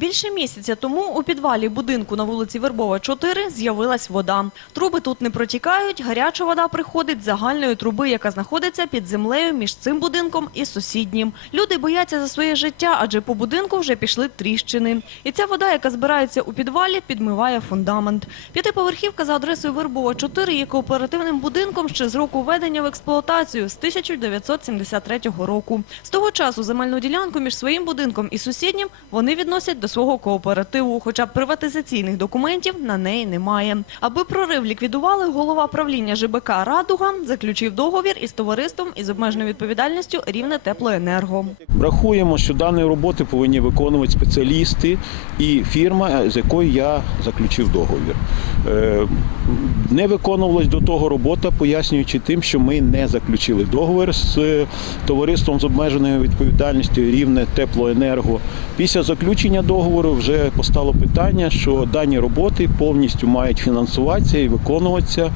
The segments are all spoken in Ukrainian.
Більше місяця тому у підвалі будинку на вулиці Вербова, 4 з'явилась вода. Труби тут не протікають, гаряча вода приходить з загальної труби, яка знаходиться під землею між цим будинком і сусіднім. Люди бояться за своє життя, адже по будинку вже пішли тріщини. І ця вода, яка збирається у підвалі, підмиває фундамент. П'ятиповерхівка за адресою Вербова, 4 є кооперативним будинком ще з року введення в експлуатацію з 1973 року. З того часу земельну ділянку між своїм будинком і сусіднім вони відносять до свого кооперативу, хоча приватизаційних документів на неї немає. Аби прорив ліквідували, голова правління ЖБК «Радуга» заключив договір із товариством із обмеженою відповідальністю «Рівне теплоенерго». Рахуємо, що дані роботи повинні виконувати спеціалісти і фірма, з якою я заключив договір. Е, Не виконувалась до того робота, пояснюючи тим, що ми не заключили договір з товариством з обмеженою відповідальністю рівне теплоенерго. Після заключення договору вже постало питання, що дані роботи повністю мають фінансуватися і виконуватися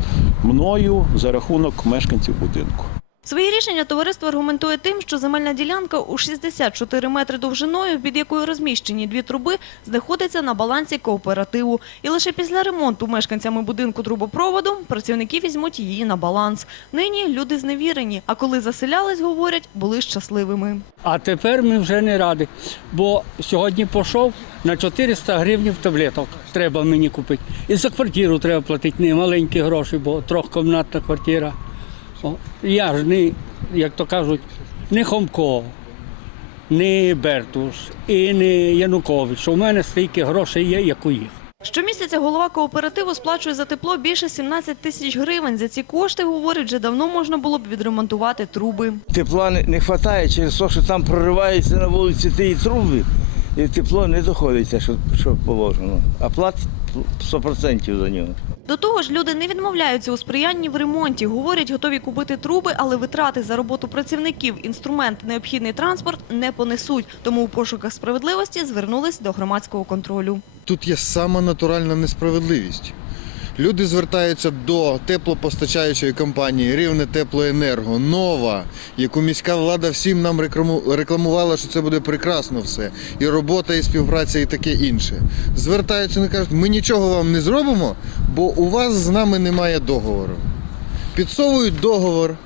мною за рахунок мешканців будинку. Своє рішення товариство аргументує тим, що земельна ділянка у 64 метри довжиною, під якою розміщені дві труби, знаходиться на балансі кооперативу. І лише після ремонту мешканцями будинку трубопроводу працівники візьмуть її на баланс. Нині люди зневірені, а коли заселялись, говорять, були щасливими. А тепер ми вже не раді, бо сьогодні пішов на 400 гривень таблеток треба мені купити. І за квартиру треба платити не маленькі гроші, бо трьохкомнатна квартира. О, я ж не, як то кажуть, не Хомко, не Бертуш і не Янукович. У мене стільки грошей є, як у їх. Щомісяця голова кооперативу сплачує за тепло більше 17 тисяч гривень. За ці кошти, говорить, вже давно можна було б відремонтувати труби. Тепла не, не вистачає через те, що там прориваються на вулиці ті труби, і тепло не доходить, що, що положено. А платить 100% за нього. До того ж, люди не відмовляються у сприянні в ремонті. Говорять, готові купити труби, але витрати за роботу працівників, інструмент, необхідний транспорт не понесуть. Тому у пошуках справедливості звернулись до громадського контролю. Тут є сама натуральна несправедливість. Люди звертаються до теплопостачаючої компанії Рівне Теплоенерго, нова, яку міська влада всім нам рекламувала, що це буде прекрасно все. І робота, і співпраця, і таке інше. Звертаються і кажуть, ми нічого вам не зробимо, бо у вас з нами немає договору. Підсовують договор.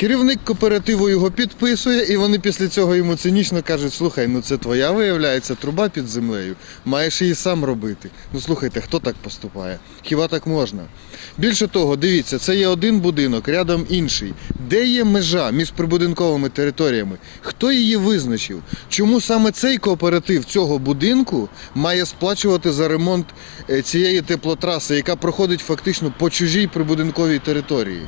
Керівник кооперативу його підписує, і вони після цього йому цинічно кажуть: слухай, ну це твоя виявляється труба під землею. Маєш її сам робити. Ну слухайте, хто так поступає? Хіба так можна? Більше того, дивіться, це є один будинок, рядом інший. Де є межа між прибудинковими територіями? Хто її визначив? Чому саме цей кооператив цього будинку має сплачувати за ремонт е, цієї теплотраси, яка проходить фактично по чужій прибудинковій території?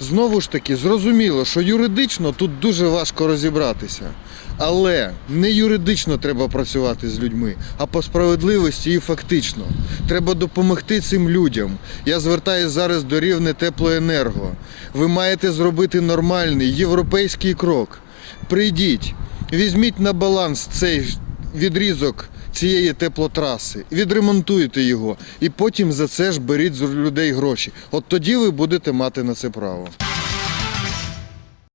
Знову ж таки, зрозуміло, що юридично тут дуже важко розібратися. Але не юридично треба працювати з людьми, а по справедливості і фактично. Треба допомогти цим людям. Я звертаюся зараз до рівне теплоенерго. Ви маєте зробити нормальний європейський крок. Прийдіть, візьміть на баланс цей відрізок цієї теплотраси, відремонтуйте його, і потім за це ж беріть з людей гроші. От тоді ви будете мати на це право.